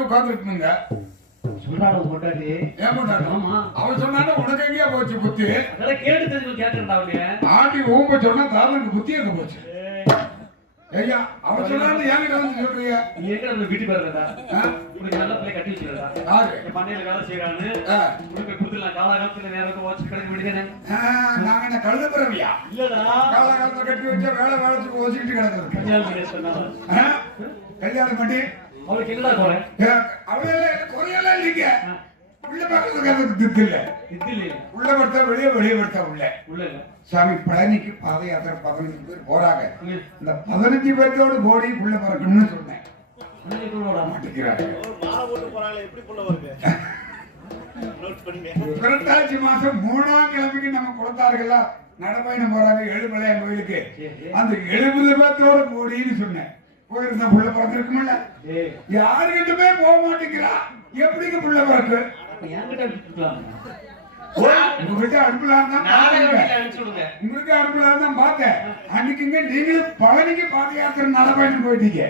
உட்காந்துருக்குங்க சொல்றாரு பொண்டாட்டி. ஏன் போட்டாரு. அவன் சொன்னானே உனக்கு எங்கேயா போச்சு புத்தி? அதெல்லாம் கேட்டு தெரிஞ்சு கேட்டுறா அவனே ஆண்டி ஊம்ப சொன்னா தாரனுக்கு புத்தி எங்க போச்சு? ஐயா அவன் சொன்னாலும் என்கிட்ட வந்து சொல்றீங்க. நீ எங்க நம்ம வீட்டுக்கு வரலடா ஆ? உனக்கு நல்ல பிள்ளை கட்டி யாரு? பண்ணையில வேலை செய்யறான்னு. ஆ. உனக்கு கொடுத்துடலாம். காலாகாலத்துல நேரத்தை வச்சு கிடக்க வேண்டியதானே நாங்க என்ன கழுத பிறவியா? இல்லடா. காலகாலத்துல கட்டி வச்சா வேலை வேலைச்சுக்கு ஒசிக்கிட்டு கிடக்குது கல்யாணம் பண்ணி சொன்னாங்க ஆ? கல்யாணம் பண்ணி அவளுக்கு என்னடா குறை ஏ, அவளெல்லாம் குறையெல்லாம் இல்லைங்க. உள்ள தித்து இல்ல. படுத்தா வெளியே வெளியே படுத்தா உள்ள. உள்ள இல்ல. சாமி பழனிக்கு பாத யாத்திரை பதினஞ்சு பேர் போறாங்க. இந்த பதினஞ்சு பேர்த்தோட போடி புள்ள பறக்கணும்னு சொன்னேன். மாட்டேங்கிறாங்க புரட்டாசி மாசம் மூணாம் கிழமைக்கு நம்ம குளத்தார்கள்ல நடப்பயணம் போறாங்க ஏழுமலையான் கோயிலுக்கு. அந்த எழுபது பேர்த்தோட போடின்னு சொன்னேன். போயிருந்தா புள்ள பிறந்திருக்குமில்ல ஏய் யாருக்கிட்டுமே போக மாட்டேங்கிறா. எப்படிங்க புள்ள பிறக்கு? உங்ககிட்ட அனுப்பலாம் உங்களுக்கு அனுப்பலாம் தான் பார்த்தேன் அன்னைக்குங்க நீங்களும் பழனிக்கு பாத யாத்திரை நடப்பயணம் போயிட்டீங்க.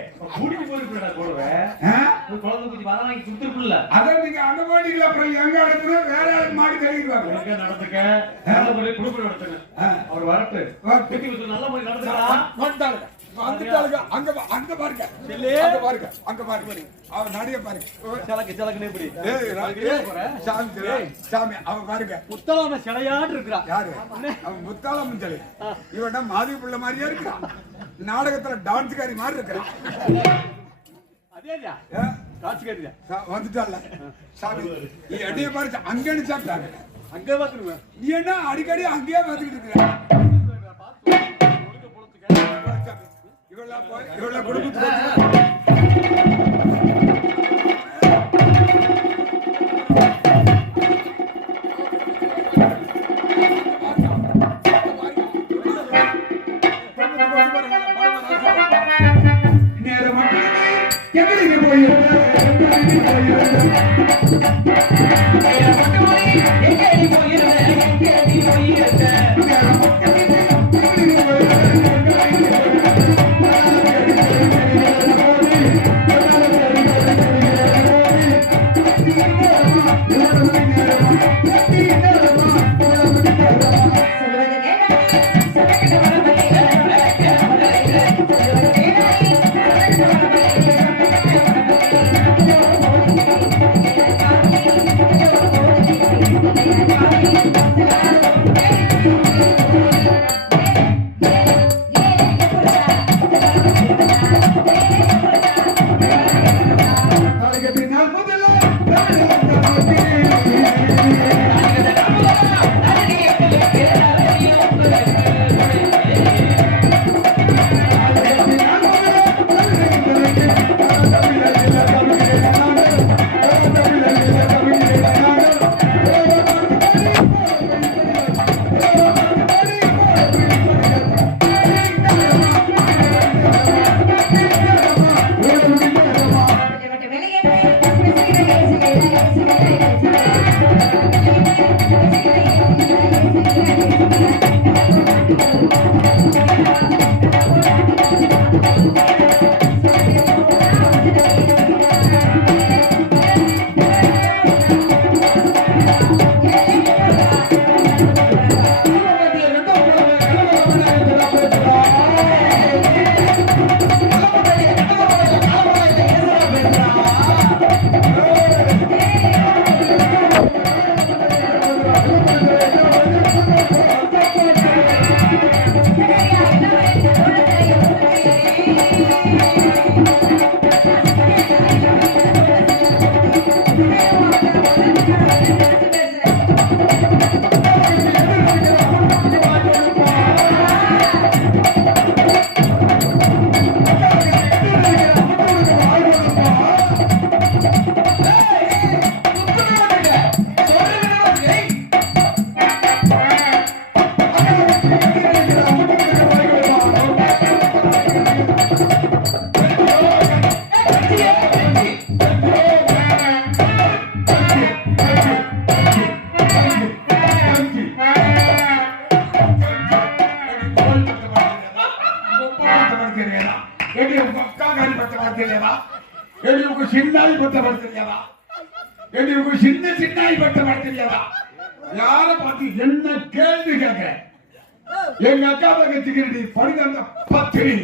அதான் நீங்க அங்க போயிட்டீங்களா அப்புறம் எங்க அனுப்புனா வேற ஆளுக்கு மாடி நடத்துங்க. ஆ. அவர் வரட்டு நல்ல முறையில் நடத்துக்கா வந்துட்டாளுங்க. அங்க அங்க பாருங்க. அங்க பாருங்க அங்க பாருங்க. அவன் நடைய பாருங்க. சிலக்கு சிலக்குன்னு இப்படி. சாமி? சாமி அவன் பாருங்க. புத்தகம் சிலையாட்டு இருக்கிறா. யாரு? அவன் முத்தாளம் சொல்லி இவன் மாதவி புள்ள மாதிரியே இருக்கான் நாடகத்துல டான்ஸ்காரி மாதிரி இருக்கிறான் அதேயா ஏ, காட்சி கட்டியா சா- வந்துட்டான்ல. சாமி நீ அடிய பாரு அங்க சாப்பிட்டாங்க. அங்கே பாத்துருங்க நீ என்ன அடிக்கடி அங்கேயே பார்த்துக்கிட்டு இருக்கிற? போய் இவெல்லாம் குடும்பத்துக்கு நேரம் எங்கே பாட தெரியாதா? எங்களுக்கு சின்ன சின்ன பட்ட பாட தெரியாதா? யார பார்த்து என்ன கேள்வி கேட்கிறேன் எங்க அக்கா தங்கச்சிக்கு நீ படிந்த பத்திரி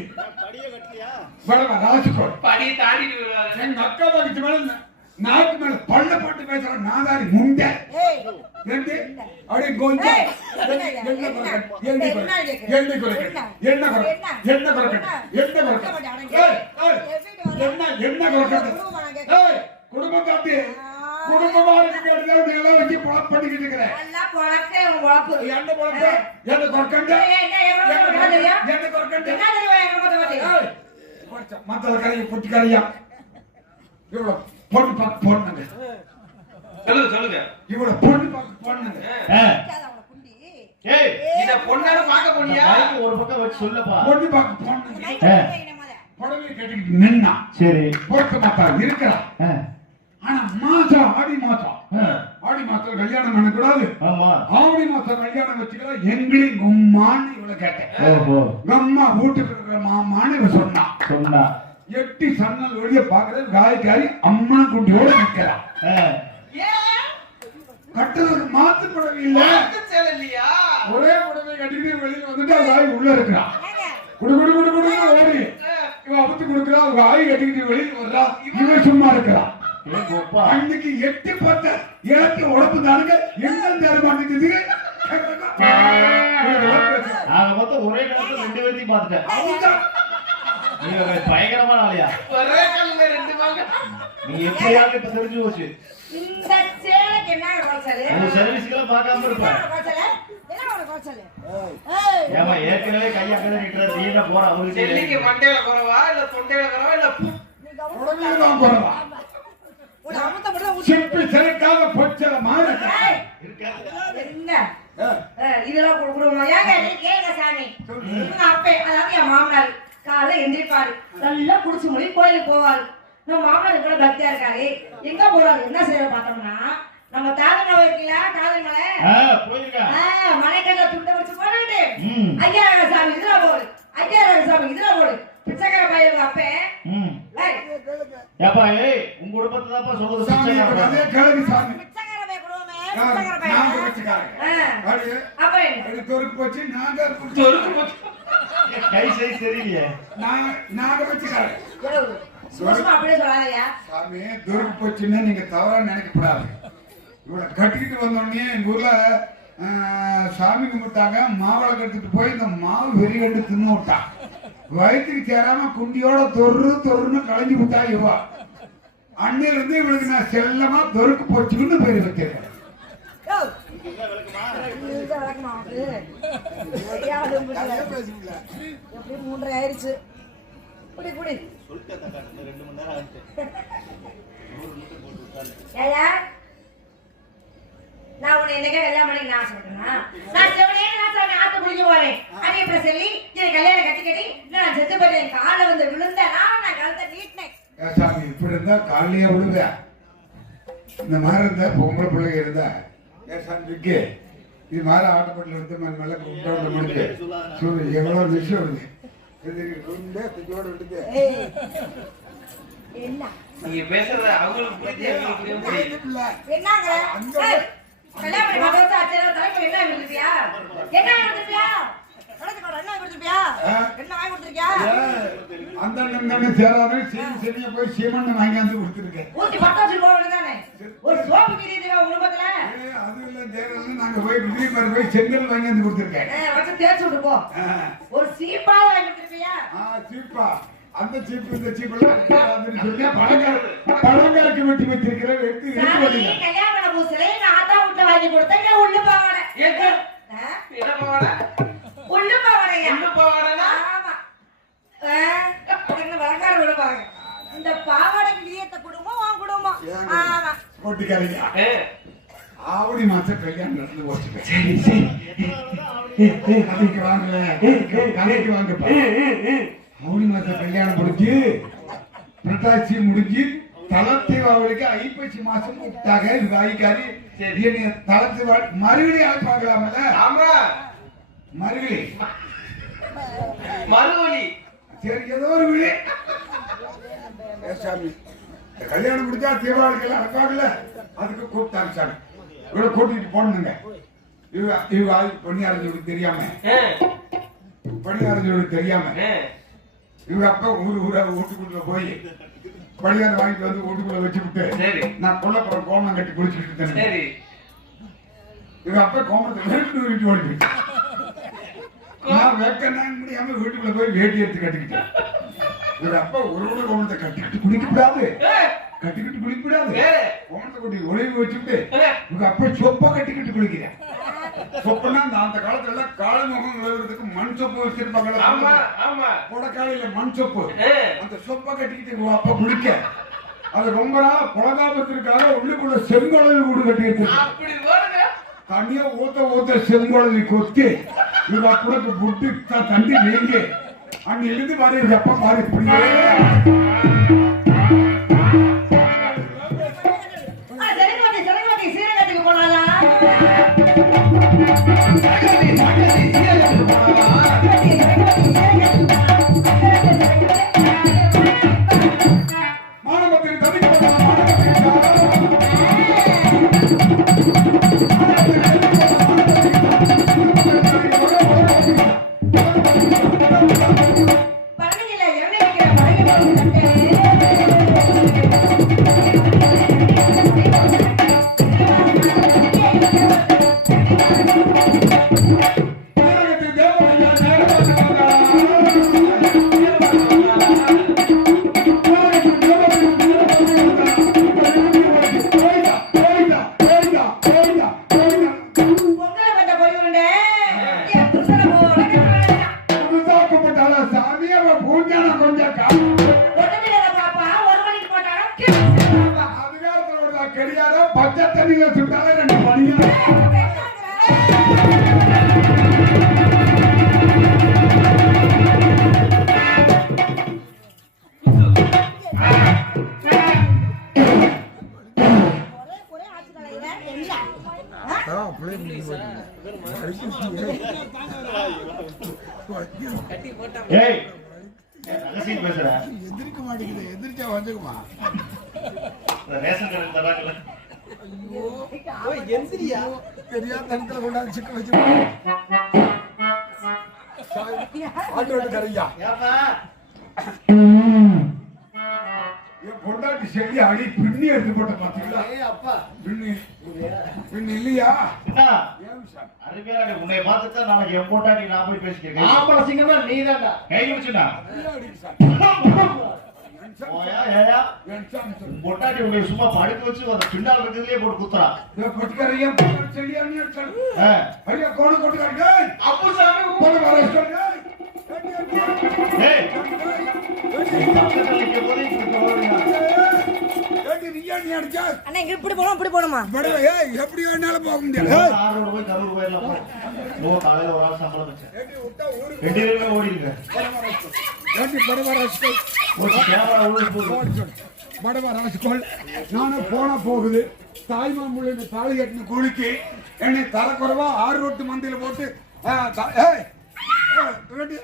வடவா ராஜ்கோட். படி வருவாங்க எங்க அக்கா மேல நா- நாக்கு மேல பள்ள போட்டு பேசுற நாதாரி முண்டை. அப்படியே கொஞ்சம் என்ன? குறைக்கணும்? என்ன, குறைக்கணும்? என்ன குறைக்கணும்? என்ன? குறைக்கணும்? என்ன? குறைக்கணும்? என்ன? குறைக்கணும்? ஏய், ஏய், என்ன? என்ன குறைக்கணும்? ஏய், குடும்பம் காட்டி குடும்பமா இருக்கிறது எல்லாம் வச்சு பொழப்பு பண்ணிக்கிட்டு இருக்கிறேன். என்ன பொழப்பு? என்ன குறைக்கண்டு? என்ன, குறைக்கண்டு மத்தல கரையை புட்டி கரையா இவ்வளவு பொண்ணு பார்க்க போனாங்க சொல்லுங்க சொல்லுங்க. இவ்வளவு பொண்ணு பார்க்க போனாங்க? ஏய். இத பொண்ணால பார்க்க போனியா? ஒரு பக்கம் வச்சு சொல்லப்பா. பொண்ணு பார்க்க போனாங்க. புடவை கட்டிக்கிட்டு நின்னா. சரி. பொறுத்த மாத்தா இருக்கிறா. ஆனா மாசம் ஆடி மாசம் ஆடி மாசம் கல்யாணம் பண்ணக்கூடாது. ஆமா. ஆடி மாசம் கல்யாணம் வச்சுக்கலாம் எங்களையும் கும்மான்னு இவளை கேட்டேன். கம்மா வீட்டுக்கு இருக்கிற மாமான்னு இவ சொன்னான் சொன்னா. எட்டி சன்னல் வெளிய பாக்குறது காய்காரி அம்மா குட்டியோட நிக்கிறான் கட்டுறதுக்கு மாத்து புடவை இல்ல. ஒரே புடவை கட்டிட்டு வெளியில வந்துட்டு அவ ஆய் உள்ள இருக்கிறான் ஏங்க, குடு குடு குடு குடு ஓடி. இவ அவுத்து கொடுக்குறா. அவங்க ஆய் கட்டிக்கிட்டு வெளியில வர்றா. இவன் சும்மா கோப்பா. அன்னைக்கு எட்டி பார்த்த இலக்கு உடம்பு தானுங்க. என்ன தேர மாட்டேங்குது? ஒரே நேரத்துல ரெண்டு பேர்த்தையும் பார்த்துட்டேன். நீங்க பயங்கரமான ஆளியா? ஒரே கல்லுல ரெண்டு வாங்க. நீ எப்படியாவது இப்ப தெரிஞ்சு போச்சு. இந்த சேலைக்கு என்ன குறைச்சலு? உங்க சர்வீஸ்க்கெல்லாம் பார்க்காம என்ன இருப்பேன். உனக்கு குறைச்சலு? என்ன உனக்கு குறைச்சலு? ஏய், ஏமா ஏற்கனவே கையா கிட்ட நிக்கிற நீ என்ன போற செல்லிக்கு அவங்களுக்கு மண்டையில குறவா இல்ல தொண்டையில குறவா இல்ல தான் போறவா. உன்னை அமுத்த மட்டும் பொச்சல என்ன? இதெல்லாம் கொடு- கொடுக்கணுமா? ஏங்க, நீ கேளுங்க சாமி. இவங்க அப்பே, அதாவது என் மாமனார். காலைல எந்திரிப்பாரு. நல்லா குடிச்சு முடி கோயிலுக்கு போவாரு. நம்ம மாமனார் கூட பக்தியா இருக்காரு. எங்க போறாரு? என்ன செய்ய பார்த்தோம்னா நம்ம ஆ, போயிருக்கா. ஆ, மலைக்கல்ல துண்டை வச்சு ம். ஐயா சாமி இதுல போடு ஐயா சாமி இதுல போடு பிச்சைக்கார பையன் அப்பே. ஏப்பா ஏய் உங்க குடும்பத்தை தான்ப்பா சொல்றது சாமி. அதே கேள்வி சாமி. பிச்சைக்கார பையன் குடும்பமே? பிச்சைக்கார பையன்? அப்ப தொருக்கு போச்சு நாங்க தொருக்கு போச்சு. கை சைஸ் தெரியலையே நான் நாங்க எவ்வளவு? சும்மா அப்படியே சொல்லாதயா சாமி துருக்கு போச்சுன்னு நீங்க தவறா நினைக்கக்கூடாது இவளை கட்டிக்கிட்டு வந்தோடனே எங்க ஊர்ல சாமி கும்பிட்டாங்க. மாவளை கட்டிட்டு போய் இந்த மாவு வெறி கண்டு தின்னு விட்டான் வயிற்றுக்கு சேராம குண்டியோட தொரு தொருன்னு களைஞ்சு விட்டா இவா. அன்னையில இருந்து இவளுக்கு நான் செல்லமா தொருக்கு போச்சுன்னு பேர். இந்த விளக்குமா எப்படி மூன்றரை ஆயிடுச்சு குடி குடி ரெண்டு மணி நேரம் நான் உன்னை என்னைக்கே கல்யாணம் பண்ணி நான் சொல்றேன்னா நான் செவனே நான் சொல்றேன் ஆத்து முடிஞ்சு போறேன் அங்கே இப்ப சொல்லி என் கல்யாணம் கட்டி கட்டி நான் செத்து போயிட்டேன் என் காலை வந்து விழுந்தேன். நான் நான் கழுத்தை நீட்டினேன் சாமி இப்படி இருந்தா காலையே விழுவேன் இந்த மாதிரி இருந்தா பொம்பளை பிள்ளைங்க இருந்தா ஏ சாமி விக்கி இது மாதிரி ஆட்டப்பட்டில் எடுத்து மேல மேல கும்பிட்டு முடிஞ்சு சொல்லு எவ்வளவு விஷயம் இருக்கு. துஜோடு எடுத்து நீங்க பேசுறத அவங்களுக்கு எங்களுக்கு புரியும்? என்னங்க? என்ன கொடுத்துருக்கியா? அந்த சேராத சீனி சீனியை போய் சீமண்ணை வாங்கியாந்து கொடுத்துருக்கேன். ஊத்தி பட்ட வச்சு போக வேண்டியதானே ஒரு சோப்பு தெரியுதுங்க உங்க குடும்பத்துல அது இல்ல நாங்க போய் விஜய் போய் செங்கல் வாங்கியாந்து கொடுத்துருக்கேன். வச்சு தேய்ச்சி விட்டு போ. ஒரு சீப்பாவது வாங்கி கொடுத்துருப்பியா? ஆ, சீப்பா. அந்த சீப்பு இந்த சீப்பெல்லாம் வைக்காதுன்னு சொல்லி பழங்கார பழங்காருக்கு வெட்டி வச்சிருக்கிற எடுத்து எடுத்து சாமி வந்துங்க கல்யாண பூசலை நான் ஆத்தா வீட்டுல வாங்கி கொடுத்தேன் உள்ளு? ஆ? என்ன பாவாடை உள்ளு பாவாடையா என்ன பாவாடைனா ஆமா ஆ, உடனே வழக்கார விடுவாங்க இந்த பாவாடைக்கு விதியத்தை குடும்பம் ஏ, ஆவணி மாசம் கல்யாணம் நடந்து சரி கதைக்கு வாங்கல கதைக்கு வாங்கப்பா ஆவணி மாசம் கல்யாணம் முடிஞ்சு புரட்டாசி முடிஞ்சு தளத்தை வாவலுக்கு ஐப்பசி மாசம் கூப்பிட்டாங்க இது வாய்க்காரி சரி. என்னைய தளத்து வா- மறுபடி பார்க்கலாமல ஆமா மறுபடி மறுவழி சரி ஏதோ ஒரு விழி சாமி கல்யாணம் முடிஞ்சா தீபாவளிக்கு எல்லாம் நடப்பாங்கல்ல அதுக்கு கூப்பிட்டாங்க சாமி. இவ்வளவு கூட்டிட்டு போனதுங்க இவ இவ பணியாரஞ்சோடு தெரியாம. பணியாரஞ்சோடு தெரியாம. இவங்க அப்பா ஊரு ஊரா வீட்டுக்குள்ள போய் பணியாரம் வாங்கிட்டு வந்து வீட்டுக்குள்ள வச்சு விட்டு சரி. நான் கொல்லப்புறம் கோமம் கட்டி குளிச்சுட்டு இருந்தேன் இவங்க அப்பா கோமத்தை வீட்டு ஓடி போயிட்டு நான் வெக்கனாங்க முடியாம வீட்டுக்குள்ள போய் வேட்டி எடுத்து கட்டிக்கிட்டேன். இவங்க அப்பா ஒரு கூட கோமத்தை கட்டிக்கிட்டு குளிக்க கூடாது கட்டிக்கிட்டு குளிக்க கூடாது கோமத்தை கொட்டி ஒளிவு வச்சுட்டு இவங்க அப்பா சொப்பா கட்டிக்கிட்டு குளிக்கிறேன். சொப்புனா அந்த காலத்துல எல்லாம் கால முகம் மண் சொப்பு ஆமா வச்சிருப்பாங்க ஆமா கொடைக்காலையில மண் சொப்பு. அந்த சொப்பை கட்டிக்கிட்டு அப்பா குளிக்க. அது ரொம்ப நாள் புலகாபத்திற்காக உள்ளுக்குள்ள செங்கோழவி கூடு கட்டி இருக்கு. தண்ணிய ஊத்த ஊத்த செங்கோழவி கொத்தி இவங்க அப்புறத்து புட்டு த- தண்டி நீங்க அங்க இருந்து மாதிரி இருக்கு அப்பா மாதிரி சீரகத்துக்கு போனாலா மாட்டேங்குது எதிர்த்தா வந்துக்குமா? ரேஷன் கடை தெரியாத இடத்துல கொண்டாந்து சிக்க வச்சு கரையா என் பொண்டாட்டி செடி அடி பின்னி எடுத்து போட்ட பாத்தீங்களா? அப்பா. பின்னி. பின்னி இல்லையா? என்ன ஏன் சார்? அருமையா இருக்கு. உன்னை பார்த்துட்டு நாளைக்கு என் போட்டாட்டி நான் போய் பேசிக்கிறேன். ஆம்பளை சிங்கமா நீதான்டா. கை வச்சுனா பொட்டாட்டி உங்களை சும்மா படுக்க வச்சு அந்த பிண்டால் இருக்கிறதுலயே போட்டு குத்துறா கொட்டுக்காரையா, பொண்டாட்டி செடியா நீ அடிச்சாரு. ஆ. ஐயா, கோண கொட்டுக்காரி, டேய். போன வாரம் சொல்லு, டேய். ஏய் இப்படி நீ அடிச்சா? அண்ணா இங்க இப்படி போனோம் இப்படி போகணுமா மேடம், ஏய், எப்படி வேணாலும் போக முடியாது. ஆரோட போய் கரூர் போயிடலாம் போ. காலையில ஒரு ஆள் சம்பளம் ரெண்டு பேருமே ஏண்டி. நானும் போனா போகுது தாய்மாமூல இந்த தாலி கட்டின குளிக்கு என்னை தரக்குறைவா ஆறு ரொட்டு மந்தியில போட்டு ஏய், ஏண்டி,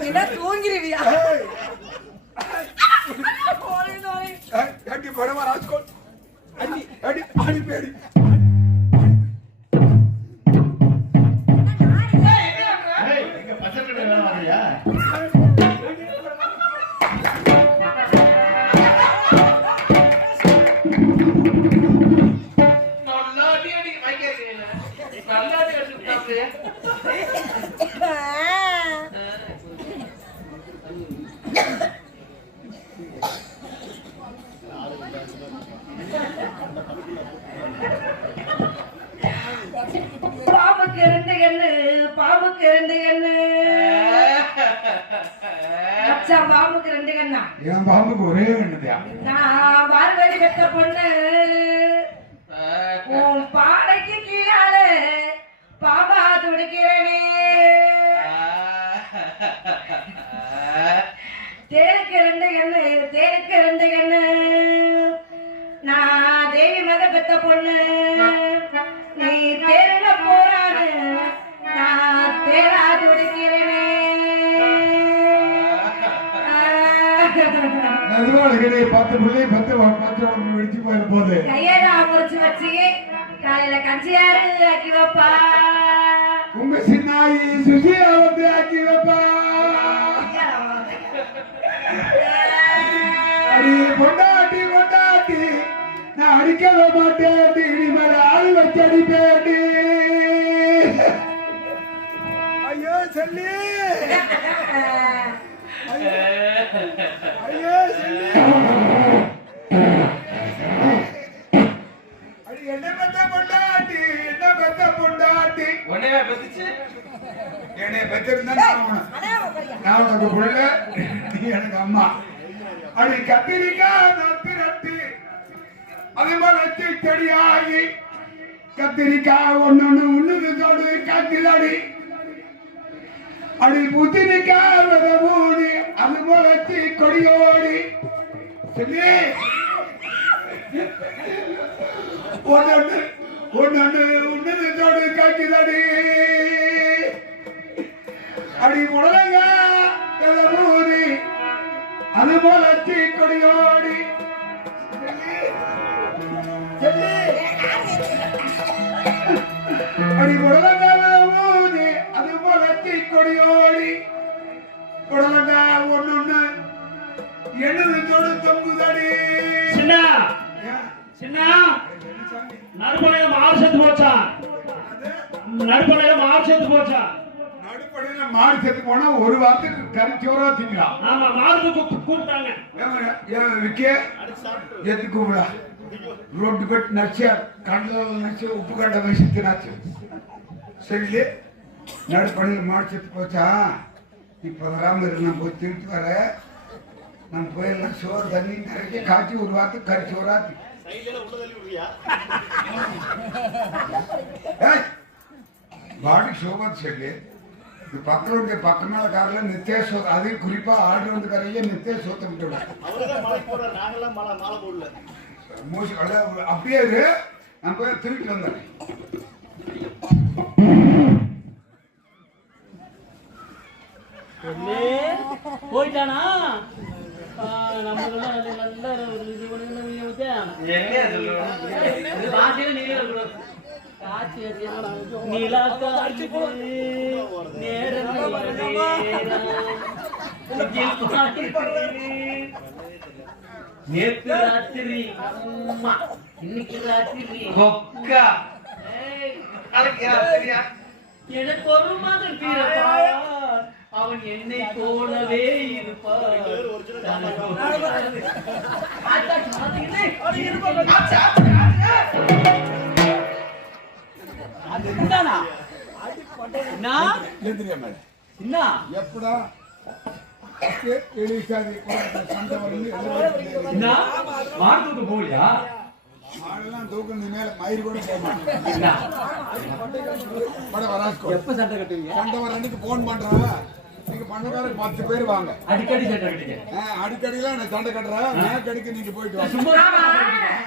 என்ன தூங்கிருவியா படவா ராஸ்கல். அடி, அடி, அடி. இங்க பச்சை கடை வேலை வரையா என் பாம்புக்கு ஒரே எண்ணுதையா நான் பார்வதி பெற்ற பொண்ணு நடுவாளுகளை பத்து பிள்ளை பத்து பத்து வெடிச்சு போயிட போகுது கையில அமர்ச்சி வச்சு காலையில கஞ்சியாரு ஆக்கி வைப்பா. உங்க சின்னாயி சுசியா வந்து ஆக்கி வைப்பா. அடி பொண்டாட்டி பொண்டாட்டி நான் அடிக்கவே மாட்டேன் இனிமேல ஆள் வச்சு அடிப்பேன் ஐயோ சொல்லி. என்னை பெற்றிருந்தா நான் உனக்கு புள்ள நீ எனக்கு அம்மா அப்படி கத்திரிக்காய் நட்டு நட்டு அது செடியாகி கத்திரிக்காய் ஒன்னொன்னு உண்ணுது தோடு கத்திலடி. அப்படி புத்திரிக்காய் மூடி அது முளைச்சி கொடியோடி. சொல்லி. ஒன்னொன்னு ஒன்னொன்னு உண்ணுது தோடு. காத்திலடி அடி முழங்க கதமூதி அது போல தீ கொடியோடி. அடி முழங்க நடுப்படையில மாடு செத்து போனா ஒரு வாரத்துக்கு கறிச்சோரா திங்கலாம் ஆமா மாறுக்கு கூப்பிட்டு கூப்பிட்டாங்க விக்கே எது கூப்பிடா రోడ్డు పెట్టి నచ్చా కండ్లలో నచ్చి ఉప్పు గడ్డ వేసి తినచ్చు సరిలే நடு பணியில் மாடு செத்து போச்சா இப்போ வராம இருக்கு நம்ம போய் திருட்டு வர நம்ம போயெல்லாம் சோறு தண்ணி நிறைய காய்ச்சி ஒரு வாரத்து கறி சோறாத்தி சைடுல உள்ள தள்ளி விடுறியா ஏய், வாடிக்கு சோபாத்து சொல்லி இந்த பக்கம் இந்த பக்கமான காரில் நித்தியா சோ அது குறிப்பாக ஆடு வந்து கரையே நித்தியா சோத்த விட்டுவிடாங்க மூச்சு அப்படியே இரு நம்ம திருட்டு வந்தேன் போயிட்டானா நம்ம நேத்து ராத்திரி அம்மா இன்னைக்கு ராத்திரி கொக்கா ஏய், எனக்கு ஒரு அவன் என்னை போலவே இருப்பார் இருப்பான். என்ன? என்ன? எப்படா? மாட்டு போலியா மாடெல்லாம் தூக்கணும் மேல மயிர் கூட போக மாட்டேன் எப்ப சண்டை கட்டுவீங்க? சண்டை வர அன்னைக்கு போன் பண்றா நீங்க பண்ணக்காரர் பத்து பேர் வாங்க. அடிக்கடி சண்டை கட்டுங்க அடிக்கடி எல்லாம் நான் சண்டை கட்டுறேன். மேட்ச் நீங்க போயிட்டு வாங்க.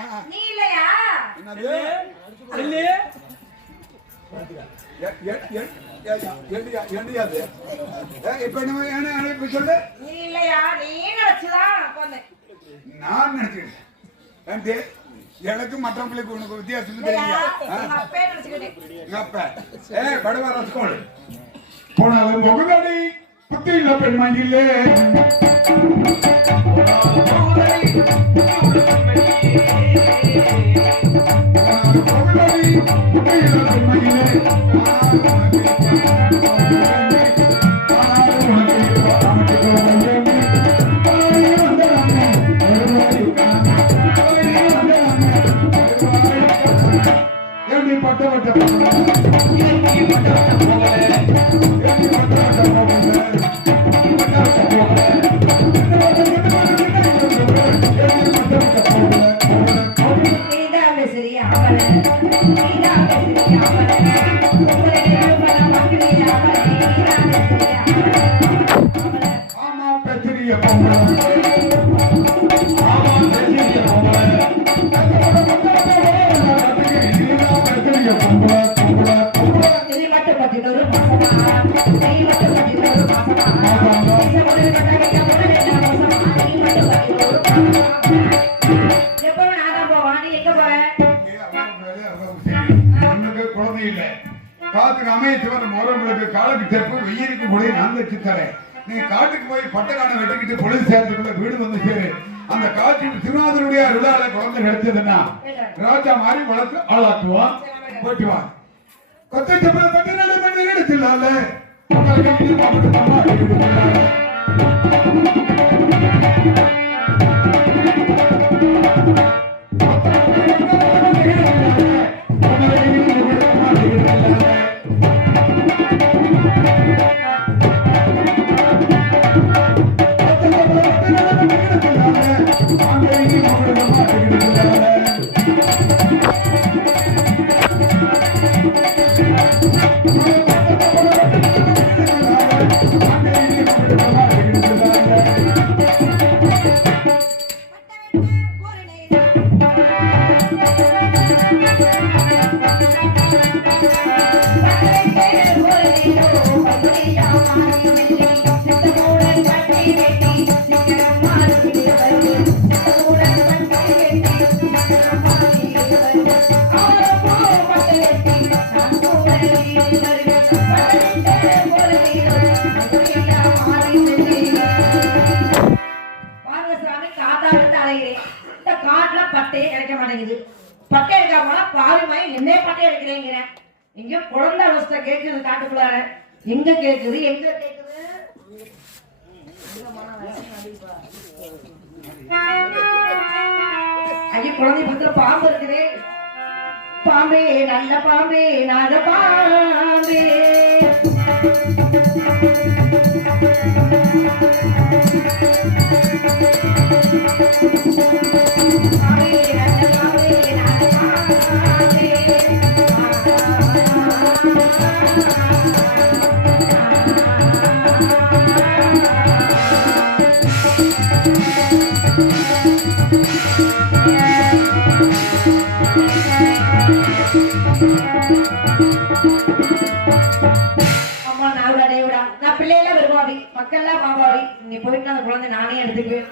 நான் நினைச்சுக்கிட்டேன் எனக்கு மற்றவங்களுக்கு உனக்கு வித்தியாசம் இல்லையா? தெரியல உங்க அப்பே நினைச்சுக்கிட்டேன் அப்ப. ஏ இல்ல காலுக்கு செப்பு வெயிலுக்கு கூட நான் வச்சு தரேன் நீ காட்டுக்கு போய் பட்டக்கான வெட்டிக்கிட்டு பொழுது சேர்த்துக்குள்ள வீடு வந்து சேரு. அந்த காட்சியில் திருநாதனுடைய அருளால குழந்தை கிடைச்சதுன்னா ராஜா மாதிரி வளர்த்து ஆளாக்குவான். போயிட்டு வா. கொத்தை செப்பல பட்டு நடு பண்ணி எடுத்துலால கேக்குது காட்டுக்குள்ளார. எங்க கேக்குது எங்க கேக்குது? ஐயோ குழந்தை பக்கத்துல பாம்பு இருக்குது. பாம்பே நல்ல பாம்பே நாத பாம்பே. எடுத்துக்குவேன்